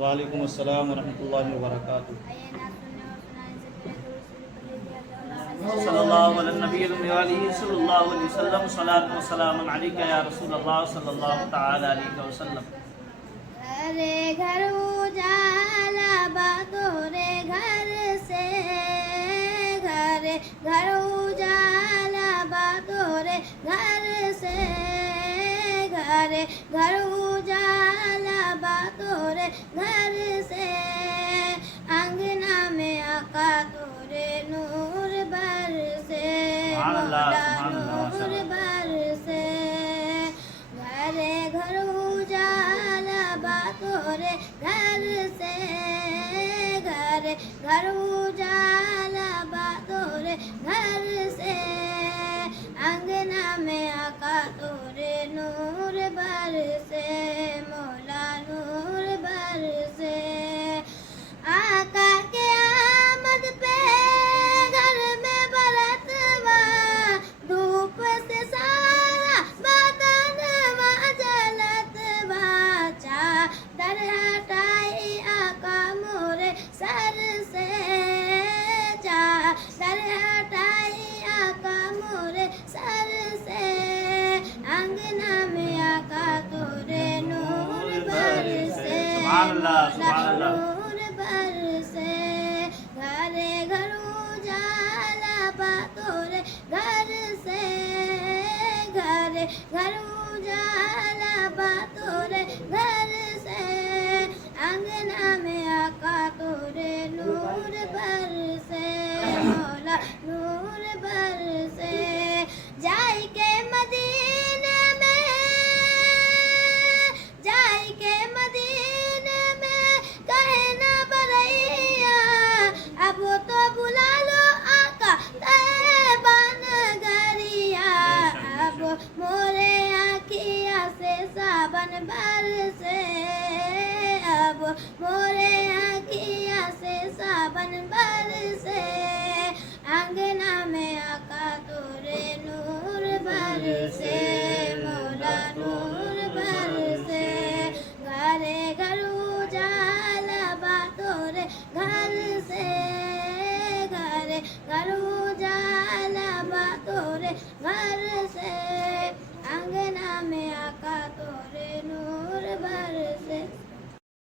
वालेकुम अस्सलाम वरहमतुल्लाहि वबरकातुहू। सल्लल्लाहु अलैहि नबील व आलिहि सल्लल्लाहु अलैहि वसल्लम सलातु व सलामुन अलैका या रसूलल्लाह सल्लल्लाहु तआला अलैहि वसल्लम। घरे घर उजाला बतोरे घर से, घरे घर उजाला बतोरे घर से, घरे घर उजाला बतोरे घर से, अंगना में आका तोरे नूर बरसे, मौला नूर बरसे। घरे घर उजाला बतोरे घर से, घरे घर उजाला बतोरे घर से, अंगना में आका तोरे नूर बरसे, मौला नूर बरसे। आका के आमद पे घर में बरतवा, धूप से सारा बदनवा जलतवा, चादर हटाई आका मोरे सर से, चादर हटाई आका मोरे सर से, अंगना में आका तोरे नूर बरसे, सुभान नूर बरसे। घरे घर उजाला बतोरे घर से, घरे घर उजाला बतोरे घर से, अंगना में आका तोरे नूर बरसे, मौला नूर बरसे। जाई के मदीने में, जाई के मदीने में कहे ना बरैया, अब तो बुला लो आका तैयबा नगरिया, अब मोरे आँखिया से सावन बरसे, अब मोरे आँखिया से सावन बरसे, अंगना में